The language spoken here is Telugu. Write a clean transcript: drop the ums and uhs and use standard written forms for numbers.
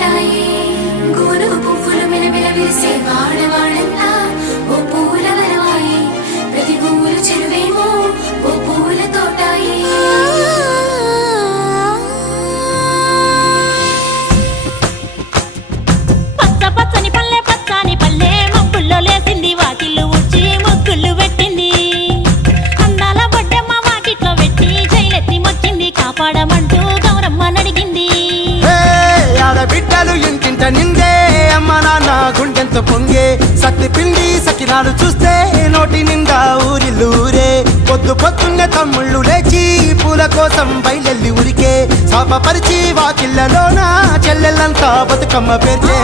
తోటాయి గోను పువ్వులు మిలమిల విరిసే వాడవాడంతా ఓ పూల వరవాయి ప్రతి పువ్వులు చెరువేమో ఓ పూల తోటాయి పచ్చ పచ్చని పల్లె పచ్చని పల్లె మబ్బుల్లో లేసింది వాకిళ్ళు ఊడ్చి ముగ్గులు పెట్టింది అందాల బొడ్డమ్మ వాకిట్లో పెట్టి జైలెత్తి మొక్కింది కాపాడమంటూ గౌరమ్మ నడిగింది ఆడబిడ్డలు ఇంటింట నిందే అమ్మ నాన్న గుండెంతో పొంగే సత్తి పిండి సకినాలు చూస్తే నోటి నిండా ఊరిల్లూరే పొద్దు పొద్దున్నే తమ్ముళ్ళు లేచి పూల కోసం బయలెల్లి ఉరికే శాపపరిచి వాకిళ్ళలోన చెల్లెళ్ళంతా బతుకమ్మ పేర్చే